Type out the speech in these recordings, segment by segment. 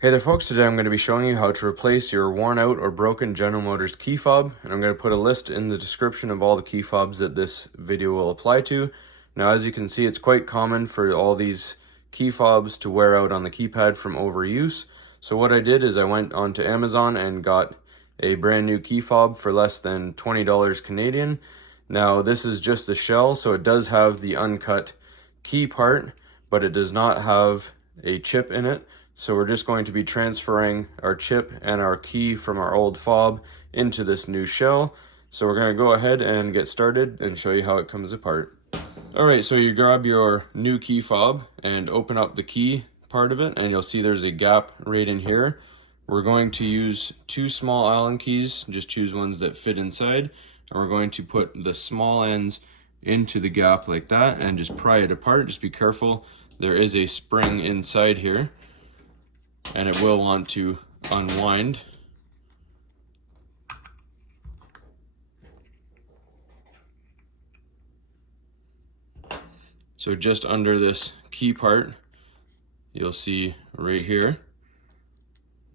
Hey there folks, today I'm going to be showing you how to replace your worn out or broken General Motors key fob, and I'm going to put a list in the description of all the key fobs that this video will apply to. Now as you can see, it's quite common for all these key fobs to wear out on the keypad from overuse. So what I did is I went onto Amazon and got a brand new key fob for less than $20 Canadian. Now this is just the shell, so it does have the uncut key part, but it does not have a chip in it. So we're just going to be transferring our chip and our key from our old fob into this new shell. So we're going to go ahead and get started and show you how it comes apart. Alright, so you grab your new key fob and open up the key part of it, and you'll see there's a gap right in here. We're going to use two small Allen keys, just choose ones that fit inside, and we're going to put the small ends into the gap like that and just pry it apart. Just be careful, there is a spring inside here, and it will want to unwind. So just under this key part, you'll see right here,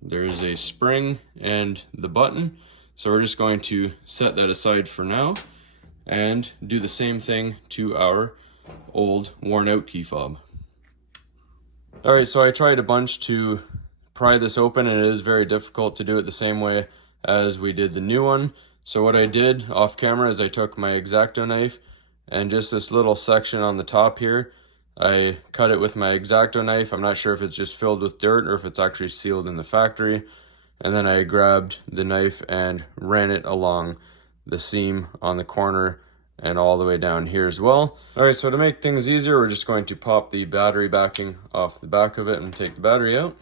there's a spring and the button. So we're just going to set that aside for now and do the same thing to our old worn out key fob. Alright, so I tried a bunch to pry this open, and it is very difficult to do it the same way as we did the new one. So what I did off camera is I took my X-Acto knife and just this little section on the top here, I cut it with my X-Acto knife. I'm not sure if it's just filled with dirt or if it's actually sealed in the factory. And then I grabbed the knife and ran it along the seam on the corner and all the way down here as well. Alright, so to make things easier, we're just going to pop the battery backing off the back of it and take the battery out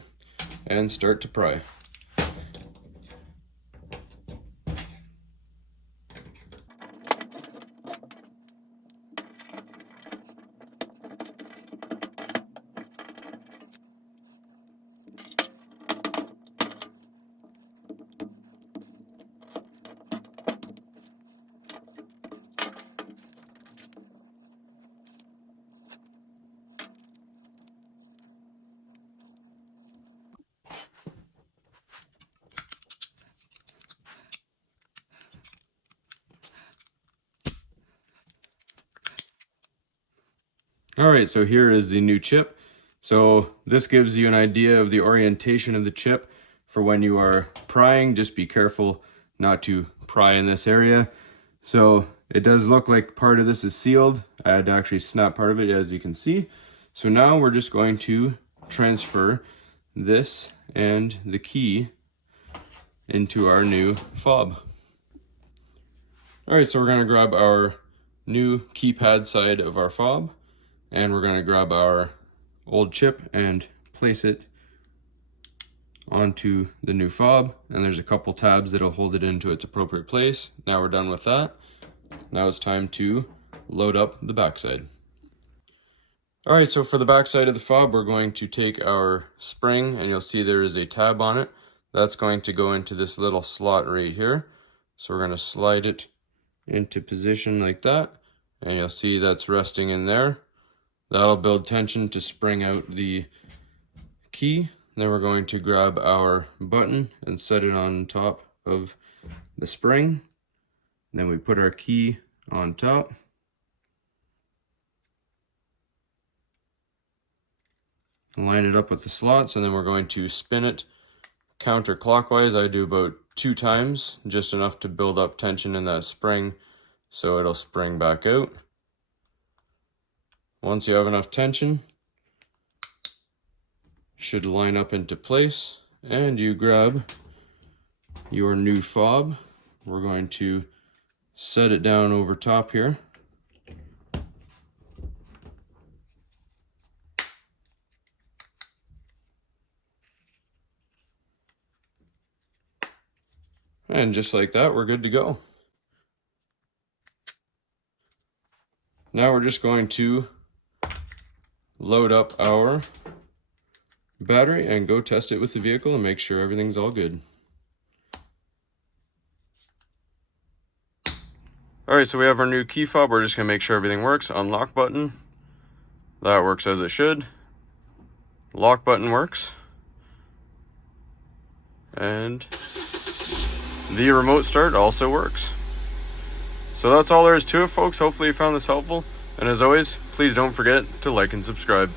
and start to pry. Alright, so here is the new chip. So this gives you an idea of the orientation of the chip for when you are prying. Just be careful not to pry in this area. So it does look like part of this is sealed. I had to actually snap part of it, as you can see. So now we're just going to transfer this and the key into our new fob. Alright, so we're going to grab our new keypad side of our fob, and we're going to grab our old chip and place it onto the new fob, and there's a couple tabs that'll hold it into its appropriate place. Now we're done with that. Now it's time to load up the backside. Alright, so for the backside of the fob, we're going to take our spring, and you'll see there is a tab on it. That's going to go into this little slot right here. So we're going to slide it into position like that, and you'll see that's resting in there. That'll build tension to spring out the key. Then we're going to grab our button and set it on top of the spring. Then we put our key on top. Line it up with the slots, and then we're going to spin it counterclockwise. I do about 2 times, just enough to build up tension in that spring so it'll spring back out. Once you have enough tension, should line up into place, and you grab your new fob. We're going to set it down over top here. And just like that, we're good to go. Now we're just going to load up our battery and go test it with the vehicle and make sure everything's all good. Alright, so we have our new key fob. We're just going to make sure everything works. Unlock button. That works as it should. Lock button works. And the remote start also works. So that's all there is to it, folks. Hopefully you found this helpful. And as always, please don't forget to like and subscribe.